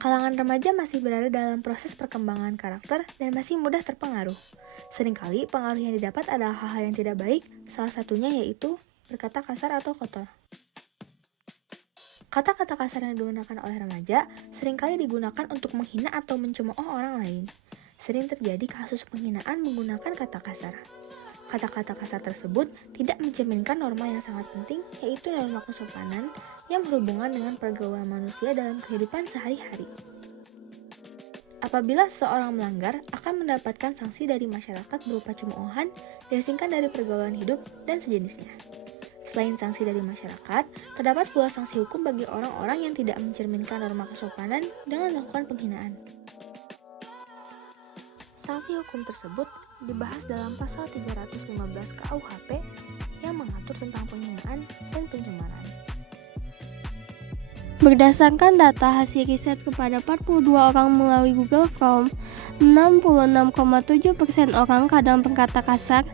Kalangan remaja masih berada dalam proses perkembangan karakter dan masih mudah terpengaruh. Seringkali pengaruh yang didapat adalah hal-hal yang tidak baik, salah satunya yaitu berkata kasar atau kotor. Kata-kata kasar yang digunakan oleh remaja seringkali digunakan untuk menghina atau mencemooh orang lain. Sering terjadi kasus penghinaan menggunakan kata kasar. Kata-kata kasar tersebut tidak mencerminkan norma yang sangat penting, yaitu norma kesopanan yang berhubungan dengan pergaulan manusia dalam kehidupan sehari-hari. Apabila seseorang melanggar, akan mendapatkan sanksi dari masyarakat berupa cemoohan, diasingkan dari pergaulan hidup, dan sejenisnya. Selain sanksi dari masyarakat, terdapat pula sanksi hukum bagi orang-orang yang tidak mencerminkan norma kesopanan dengan melakukan penghinaan. Sanksi hukum tersebut dibahas dalam pasal 315 KUHP yang mengatur tentang penghinaan dan pencemaran. Berdasarkan data hasil riset kepada 42 orang melalui Google Form, 66,7% orang kadang berkata kasar,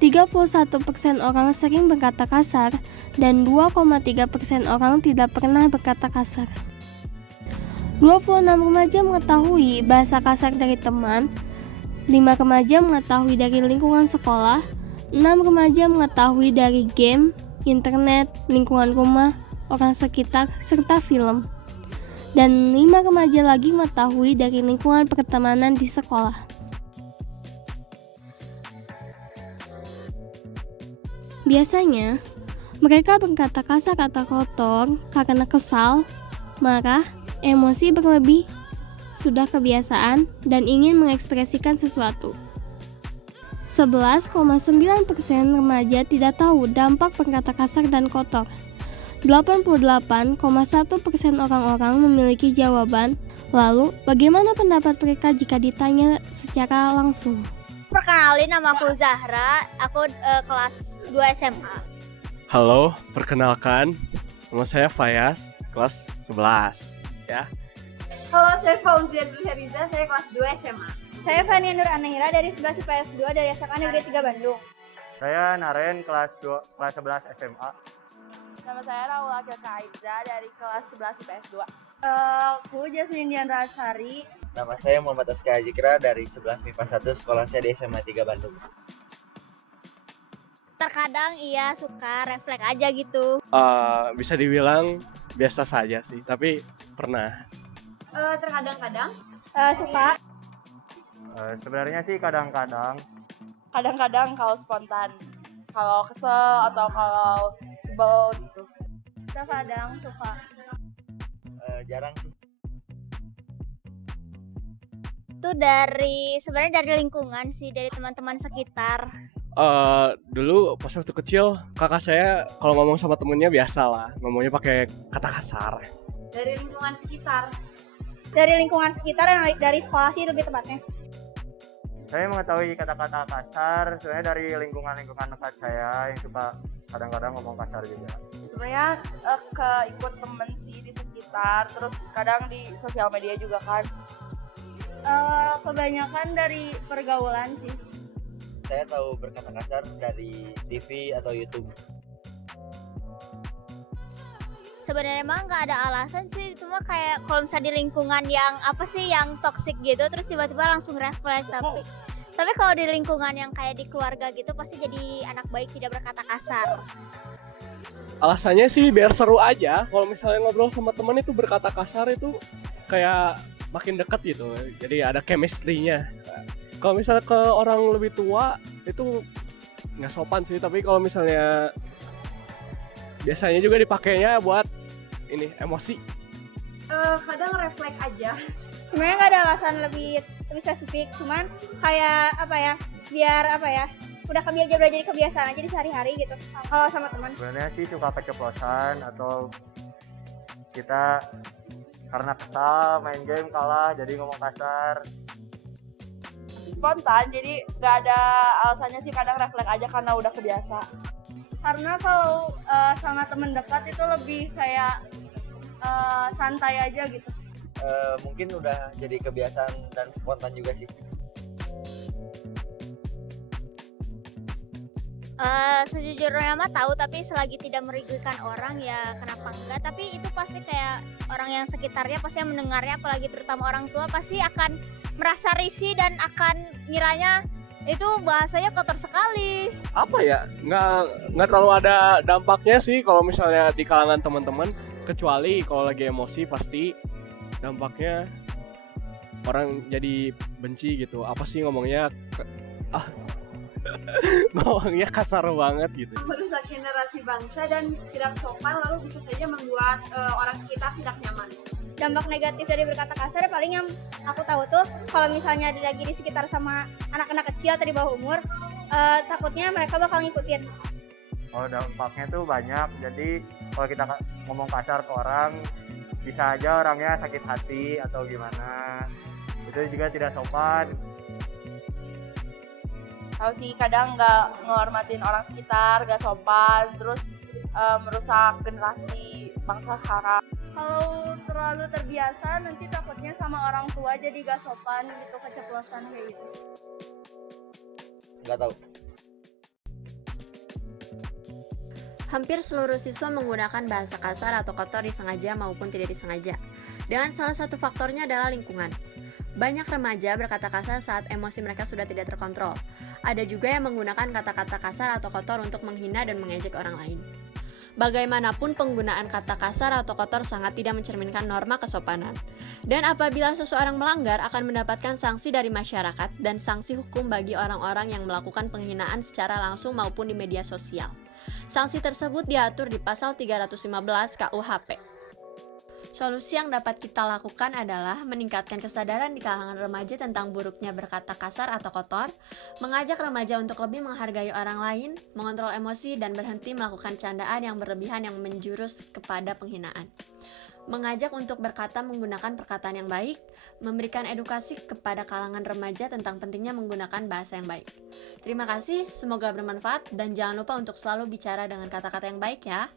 31% orang sering berkata kasar, dan 2,3% orang tidak pernah berkata kasar. 26 remaja mengetahui bahasa kasar dari teman, 5 remaja mengetahui dari lingkungan sekolah, 6 remaja mengetahui dari game, internet, lingkungan rumah, orang sekitar, serta film. Dan 5 remaja lagi mengetahui dari lingkungan pertemanan di sekolah. Biasanya, mereka berkata kasar atau kotor karena kesal, marah, emosi berlebih, sudah kebiasaan, dan ingin mengekspresikan sesuatu. 11,9% remaja tidak tahu dampak berkata kasar dan kotor. 88,1% orang-orang memiliki jawaban. Lalu, bagaimana pendapat mereka jika ditanya secara langsung? Perkenalin, nama aku Zahra, aku kelas 2 SMA. Halo, perkenalkan, nama saya Fayas, kelas 11, ya. Halo, saya Fauzia Heriza, saya kelas 2 SMA. Saya Fania Nur Anahira dari 11 IPS 2 dari SMA Negeri 3 Bandung. Saya Naren, kelas 11 SMA. Nama saya Raul Akilka Aiza dari kelas 11 IPS 2. Aku Jasmine Diandra Sari. Nama saya Muhammad Aska Azikra dari 11 MIPA 1, sekolah saya di SMA 3 Bandung. Terkadang iya suka refleks aja gitu. Bisa dibilang biasa saja sih, tapi pernah. Terkadang-kadang Suka. Sebenarnya sih kadang-kadang. kadang-kadang kalau spontan, kalau kesel atau kalau sebel gitu. Terkadang suka. Jarang sih. Itu sebenarnya dari lingkungan sih, dari teman-teman sekitar. Dulu pas waktu kecil, kakak saya kalau ngomong sama temennya biasa lah, ngomongnya pakai kata kasar. Dari lingkungan sekitar. Dari lingkungan sekitar yang dari sekolah sih lebih tepatnya. Saya mengetahui kata-kata kasar sebenarnya dari lingkungan-lingkungan dekat saya yang suka kadang-kadang ngomong kasar juga. Sebenarnya ikut temen sih di sekitar, terus kadang di sosial media juga kan. Kebanyakan dari pergaulan sih. Saya tahu berkata kasar dari TV atau YouTube. Sebenarnya emang nggak ada alasan sih, cuma kayak kalau misalnya di lingkungan yang yang toksik gitu, terus tiba-tiba langsung refleks. Tapi kalau di lingkungan yang kayak di keluarga gitu, pasti jadi anak baik, tidak berkata kasar. Alasannya sih biar seru aja, kalau misalnya ngobrol sama temen itu berkata kasar itu kayak makin dekat gitu, jadi ada chemistry-nya. Kalau misalnya ke orang lebih tua itu nggak sopan sih, tapi kalau misalnya biasanya juga dipakainya buat ini emosi. Kadang refleks aja. Sebenarnya nggak ada alasan lebih spesifik, cuman kayak biar udah belajar jadi kebiasaan aja di sehari-hari gitu. Kalau sama teman. Sebenarnya sih suka keceplosan atau kita karena kesal main game kalah jadi ngomong kasar. Spontan, jadi nggak ada alasannya sih, kadang refleks aja karena udah kebiasa. Karena kalau sama teman dekat itu lebih kayak santai aja gitu. Mungkin udah jadi kebiasaan dan spontan juga sih. Sejujurnya mah tahu, tapi selagi tidak merugikan orang ya kenapa enggak. Tapi itu pasti kayak orang yang sekitarnya pasti yang mendengarnya, apalagi terutama orang tua pasti akan merasa risih dan akan ngiranya itu bahasanya kotor sekali. Apa ya, nggak terlalu ada dampaknya sih kalau misalnya di kalangan teman-teman, kecuali kalau lagi emosi pasti dampaknya orang jadi benci gitu. Apa sih ngomongnya ngomongnya kasar banget gitu. Merusak generasi bangsa dan tidak sopan, lalu bisa saja membuat orang sekitar tidak nyaman. Dampak negatif dari berkata kasar paling yang aku tahu tuh kalau misalnya lagi di sekitar sama anak-anak kecil atau di bawah umur, takutnya mereka bakal ngikutin. Kalau dampaknya tuh banyak, jadi kalau kita ngomong kasar ke orang, bisa aja orangnya sakit hati atau gimana. Itu juga tidak sopan. Tahu sih, kadang nggak ngehormatin orang sekitar, nggak sopan, terus merusak generasi bangsa sekarang. Kalau terlalu terbiasa, nanti takutnya sama orang tua jadi gak sopan gitu, keceplosan kayak gitu. Nggak tahu. Hampir seluruh siswa menggunakan bahasa kasar atau kotor disengaja maupun tidak disengaja. Dengan salah satu faktornya adalah lingkungan. Banyak remaja berkata kasar saat emosi mereka sudah tidak terkontrol. Ada juga yang menggunakan kata-kata kasar atau kotor untuk menghina dan mengejek orang lain. Bagaimanapun penggunaan kata kasar atau kotor sangat tidak mencerminkan norma kesopanan. Dan apabila seseorang melanggar akan mendapatkan sanksi dari masyarakat dan sanksi hukum bagi orang-orang yang melakukan penghinaan secara langsung maupun di media sosial. Sanksi tersebut diatur di pasal 315 KUHP. Solusi yang dapat kita lakukan adalah meningkatkan kesadaran di kalangan remaja tentang buruknya berkata kasar atau kotor, mengajak remaja untuk lebih menghargai orang lain, mengontrol emosi, dan berhenti melakukan candaan yang berlebihan yang menjurus kepada penghinaan. Mengajak untuk berkata menggunakan perkataan yang baik, memberikan edukasi kepada kalangan remaja tentang pentingnya menggunakan bahasa yang baik. Terima kasih, semoga bermanfaat, dan jangan lupa untuk selalu bicara dengan kata-kata yang baik ya.